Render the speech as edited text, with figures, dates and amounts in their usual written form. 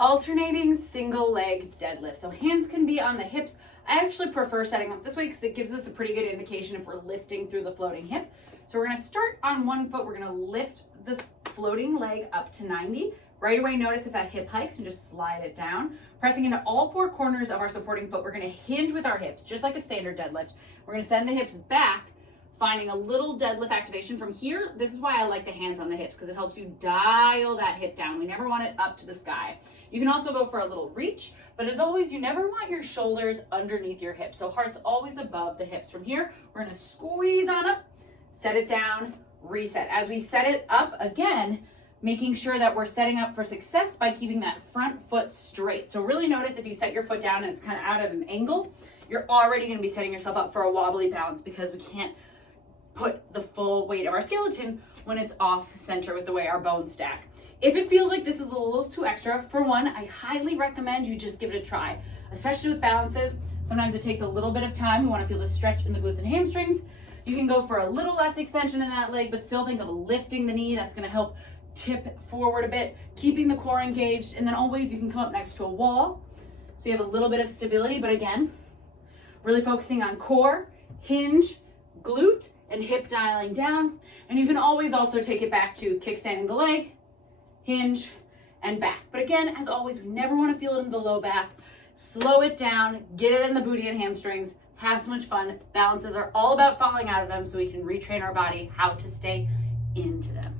Alternating single leg deadlift. So hands can be on the hips. I actually prefer setting up this way because it gives us a pretty good indication if we're lifting through the floating hip. So we're gonna start on one foot. We're gonna lift this floating leg up to 90. Right away, notice if that hip hikes and just slide it down. Pressing into all four corners of our supporting foot, we're gonna hinge with our hips, just like a standard deadlift. We're gonna send the hips back, finding a little deadlift activation from here. This is why I like the hands on the hips, because it helps you dial that hip down. We never want it up to the sky. You can also go for a little reach, but as always, you never want your shoulders underneath your hips. So heart's always above the hips. From here, we're gonna squeeze on up, set it down, reset. As we set it up again, making sure that we're setting up for success by keeping that front foot straight. So really notice if you set your foot down and it's kind of out at an angle, you're already gonna be setting yourself up for a wobbly bounce because we can't put the full weight of our skeleton when it's off center with the way our bones stack. If it feels like this is a little too extra, for one, I highly recommend you just give it a try, especially with balances. Sometimes it takes a little bit of time. We want to feel the stretch in the glutes and hamstrings. You can go for a little less extension in that leg, but still think of lifting the knee. That's going to help tip forward a bit, keeping the core engaged. And then always you can come up next to a wall, so you have a little bit of stability. But again, really focusing on core, hinge, glute, and hip dialing down. And you can always also take it back to kickstanding the leg, hinge, and back. But again, as always, we never want to feel it in the low back. Slow it down, get it in the booty and hamstrings, have so much fun. Balances are all about falling out of them so we can retrain our body how to stay into them.